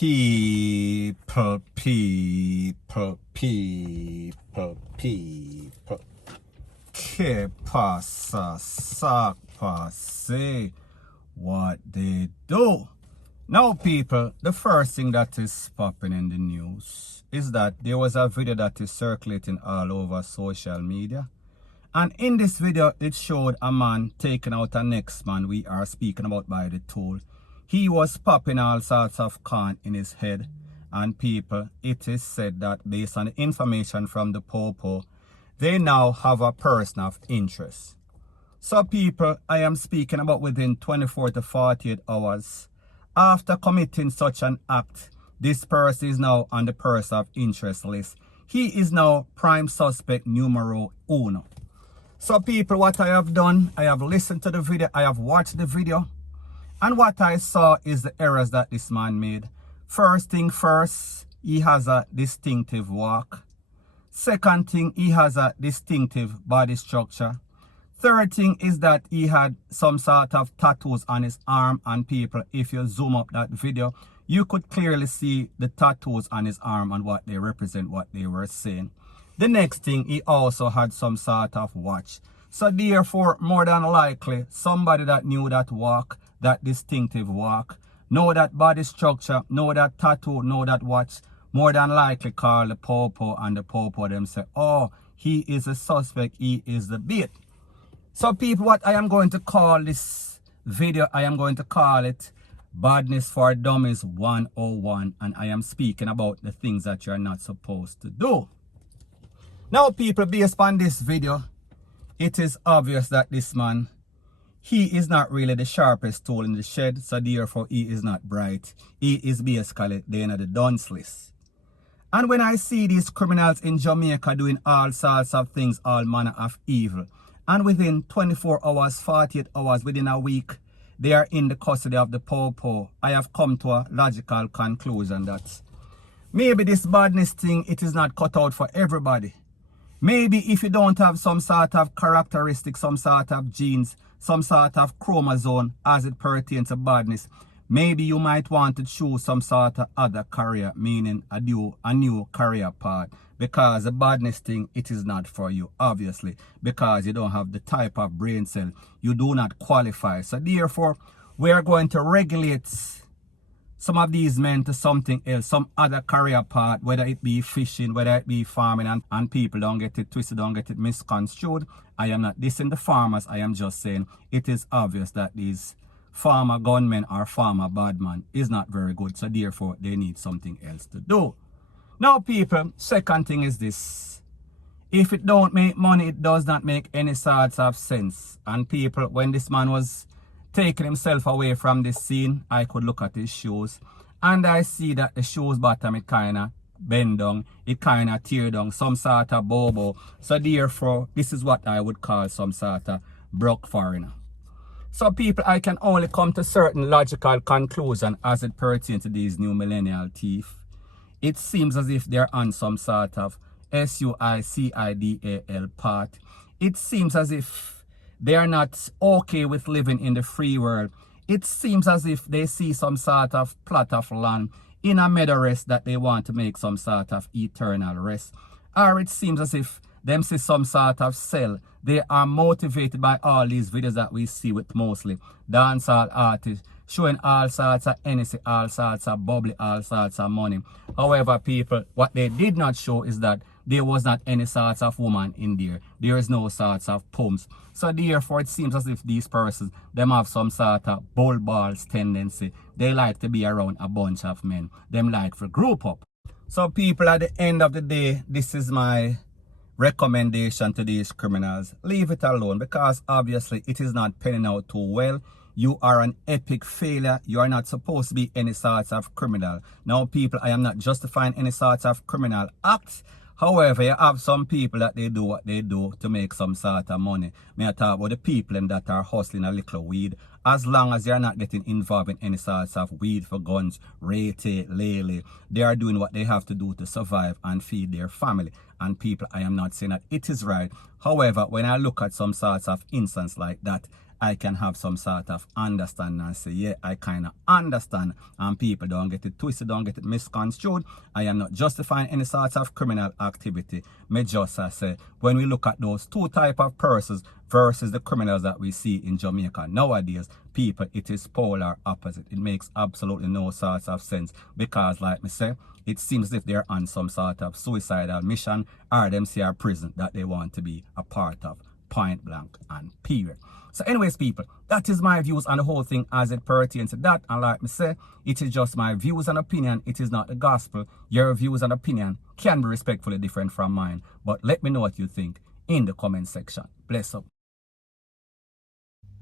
people, que pasa, sakpa, say what they do. Now people, the first thing that is popping in the news is that there was a video that is circulating all over social media. And in this video, it showed a man taking out a next man we are speaking about by the tool. He was popping all sorts of corn in his head. And people, it is said that based on the information from the popo, they now have a person of interest. So people, I am speaking about within 24 to 48 hours. After committing such an act, this person is now on the person of interest list. He is now prime suspect numero uno. So people, what I have done, I have listened to the video, I have watched the video, and what I saw is the errors that this man made. First thing first, he has a distinctive walk. Second thing, he has a distinctive body structure. Third thing is that he had some sort of tattoos on his arm, and people, if you zoom up that video, you could clearly see the tattoos on his arm and what they represent, what they were saying. The next thing, he also had some sort of watch. So therefore, more than likely, somebody that knew that walk, that distinctive walk, know that body structure, know that tattoo, know that watch, more than likely call the popo, and the popo them say, oh, he is a suspect, he is the bait. So people, what I am going to call this video, I am going to call it Badness for Dummies 101, and I am speaking about the things that you're not supposed to do. Now people, based on this video, it is obvious that this man, he is not really the sharpest tool in the shed, so therefore he is not bright. He is basically the end of the dunce list. And when I see these criminals in Jamaica doing all sorts of things, all manner of evil, and within 24 hours, 48 hours, within a week, they are in the custody of the popo, I have come to a logical conclusion that maybe this badness thing, it is not cut out for everybody. Maybe if you don't have some sort of characteristic, some sort of genes, some sort of chromosome as it pertains to badness, maybe you might want to choose some sort of other career, meaning a new career path. Because the badness thing, it is not for you, obviously, because you don't have the type of brain cell. You do not qualify. So therefore, we are going to regulate some of these men to something else, some other career path, whether it be fishing, whether it be farming, and people don't get it twisted, don't get it misconstrued. I am not dissing the farmers, I am just saying it is obvious that these farmer gunmen or farmer badman is not very good, so therefore they need something else to do. Now people, second thing is this. If it don't make money, it does not make any sorts of sense. And people, when this man was taking himself away from this scene, I could look at his shoes, and I see that the shoes bottom, it kind of bend down, it kind of tear down, some sort of bobo. So therefore, this is what I would call some sort of broke foreigner. So people, I can only come to certain logical conclusion as it pertains to these new millennial thief. It seems as if they're on some sort of suicidal path. It seems as if they are not okay with living in the free world. It seems as if they see some sort of plot of land in a meadow rest that they want to make some sort of eternal rest. Or it seems as if them see some sort of cell. They are motivated by all these videos that we see with mostly dancehall artists showing all sorts of energy, all sorts of bubbly, all sorts of money. However, people, what they did not show is that there was not any sorts of woman in there. There is no sorts of pumps. So therefore, it seems as if these persons, them have some sort of bull balls tendency. They like to be around a bunch of men. Them like to group up. So people, at the end of the day, this is my recommendation to these criminals. Leave it alone, because obviously it is not panning out too well. You are an epic failure. You are not supposed to be any sorts of criminal. Now people, I am not justifying any sorts of criminal acts. However, you have some people that they do what they do to make some sort of money. May I talk about the people that are hustling a little weed. As long as they are not getting involved in any sorts of weed for guns, rate, lele, they are doing what they have to do to survive and feed their family. And people, I am not saying that it is right. However, when I look at some sorts of instance like that, I can have some sort of understanding and say, yeah, I kind of understand. And people don't get it twisted, don't get it misconstrued. I am not justifying any sort of criminal activity. Me just say, when we look at those two type of persons versus the criminals that we see in Jamaica nowadays, people, it is polar opposite. It makes absolutely no sort of sense because, like me say, it seems as if they're on some sort of suicidal mission or them see a prison that they want to be a part of, point blank and period. So anyways, people, that is my views on the whole thing as it pertains to that. And like me say, it is just my views and opinion. It is not the gospel. Your views and opinion can be respectfully different from mine. But let me know what you think in the comment section. Bless up.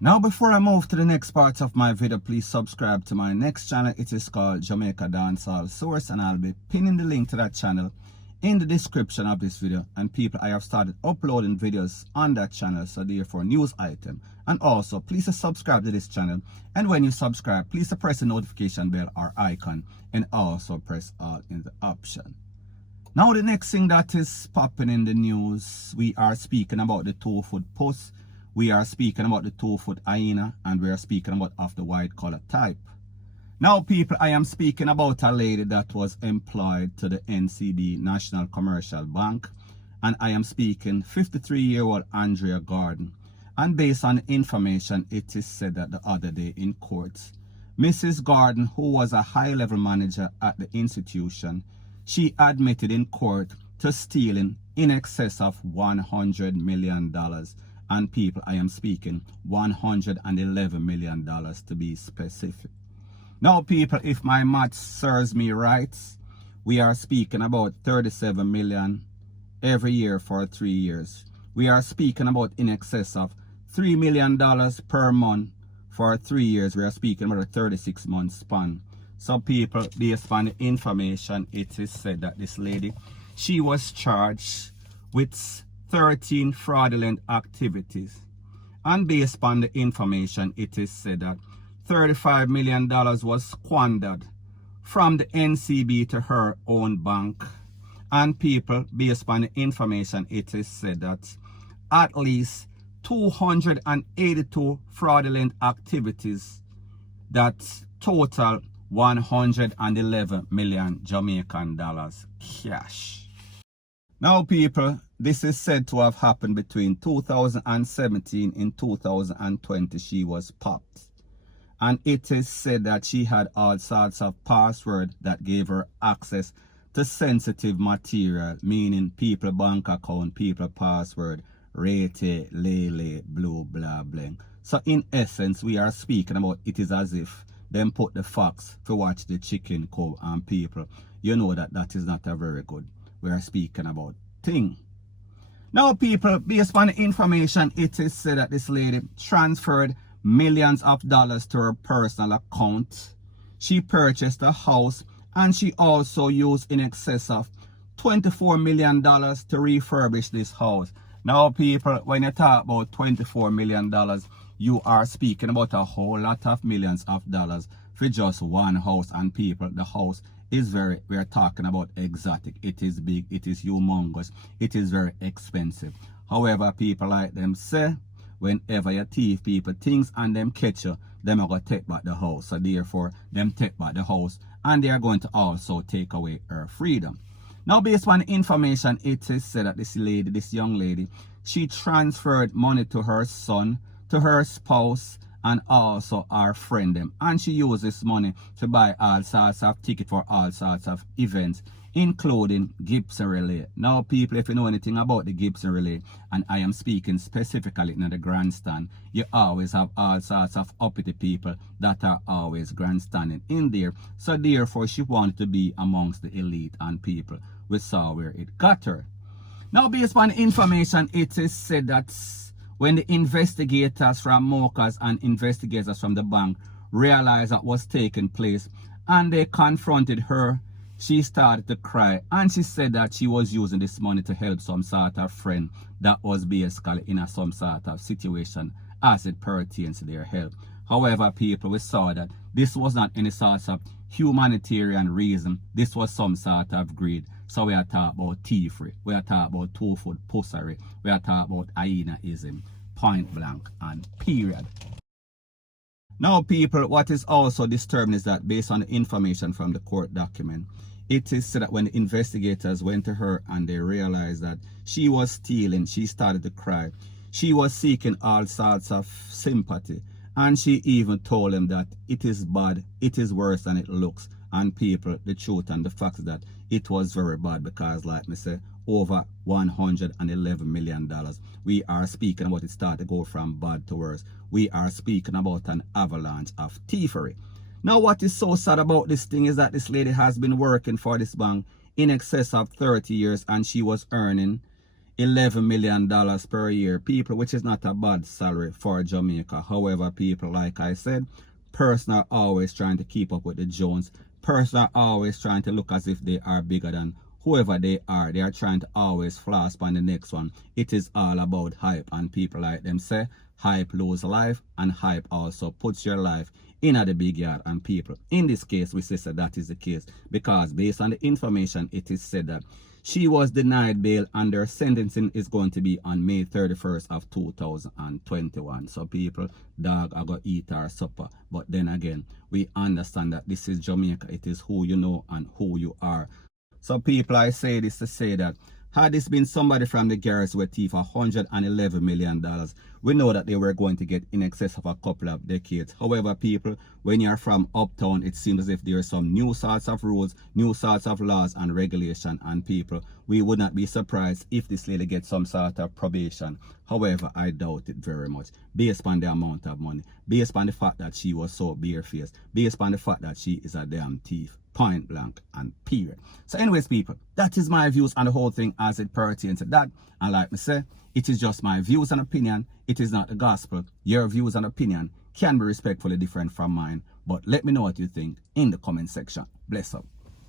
Now, before I move to the next part of my video, please subscribe to my next channel. It is called Jamaica Dancehall Source, and I'll be pinning the link to that channel in the description of this video. And people, I have started uploading videos on that channel, so therefore news item. And also, please subscribe to this channel. And when you subscribe, please press the notification bell or icon, and also press all in the option. Now, the next thing that is popping in the news, we are speaking about the 2-foot puss. We are speaking about the 2-foot hyena, and we are speaking about of the white collar type. Now, people, I am speaking about a lady that was employed to the NCB National Commercial Bank, and I am speaking 53-year-old Andrea Gordon. And based on information, it is said that the other day in court, Mrs. Gordon, who was a high-level manager at the institution, she admitted in court to stealing in excess of $100 million. And people, I am speaking $111 million to be specific. Now, people, if my math serves me right, we are speaking about $37 million every year for 3 years. We are speaking about in excess of $3 million per month for 3 years. We are speaking about a 36-month span. So, people, based on the information, it is said that this lady, she was charged with 13 fraudulent activities. And based upon the information, it is said that $35 million was squandered from the NCB to her own bank. And people, based upon the information, it is said that at least 282 fraudulent activities that total 111 million Jamaican dollars cash. Now, people, this is said to have happened between 2017 and 2020. She was popped. And it is said that she had all sorts of passwords that gave her access to sensitive material, meaning people bank account, people password, rate, lele, blue, blah, bling. So in essence, we are speaking about it is as if them put the fox to watch the chicken come, and people, you know that that is not a very good. We are speaking about thing. Now, people, based on the information, it is said that this lady transferred millions of dollars to her personal account. She purchased a house, and she also used in excess of $24 million to refurbish this house. Now, people, when you talk about $24 million, you are speaking about a whole lot of millions of dollars for just one house. And people, the house is very, we are talking about exotic. It is big, it is humongous, it is very expensive. However, people like them say, whenever you thief people things and them catch you, them are going to take back the house. So therefore, them take back the house, and they are going to also take away her freedom. Now, based on information, it is said that this lady, this young lady, she transferred money to her son, to her spouse, and also our friend them, and she used this money to buy all sorts of tickets for all sorts of events, including Gibson Relay. Now, people, if you know anything about the Gibson Relay, and I am speaking specifically in the grandstand, you always have all sorts of uppity people that are always grandstanding in there. So therefore, she wanted to be amongst the elite, and people, we saw where it got her. Now, based on information, it is said that when the investigators from Mokas and investigators from the bank realized what was taking place and they confronted her, she started to cry, and she said that she was using this money to help some sort of friend that was basically in some sort of situation as it pertains to their help. However, people, we saw that this was not any sort of humanitarian reason. This was some sort of greed. So we are talking about thievery. We are talking about 2-foot pussery. We are talking about hyenaism. point blank and period. Now people, what is also disturbing is that based on the information from the court document, it is said that when the investigators went to her and they realized that she was stealing, she started to cry. She was seeking all sorts of sympathy. And she even told them that it is bad, it is worse than it looks. And people, the truth and the fact is that it was very bad because, like me say, over $111 million. We are speaking about it started to go from bad to worse. We are speaking about an avalanche of thievery. Now, what is so sad about this thing is that this lady has been working for this bank in excess of 30 years and she was earning $11 million per year, people, which is not a bad salary for Jamaica. However, people, like I said, person are always trying to keep up with the Jones. Person are always trying to look as if they are bigger than whoever they are. They are trying to always floss on the next one. It is all about hype, and people like them say, hype lose life, and hype also puts your life in at the big yard. And people, in this case, we say that is the case because based on the information, it is said that she was denied bail and her sentencing is going to be on May 31st of 2021. So people, dog, I go eat our supper. But then again, we understand that this is Jamaica. It is who you know and who you are. So people, I say this to say that had this been somebody from the garage who thief $111 million, we know that they were going to get in excess of a couple of decades. However, people, when you're from uptown, it seems as if there are some new sorts of rules, new sorts of laws and regulation. And people, we would not be surprised if this lady gets some sort of probation. However, I doubt it very much, based on the amount of money, based on the fact that she was so barefaced, based on the fact that she is a damn thief. Point blank and period. So anyways, people, that is my views on the whole thing as it pertains to that. And like me say, it is just my views and opinion. It is not the gospel. Your views and opinion can be respectfully different from mine. But let me know what you think in the comment section. Bless up.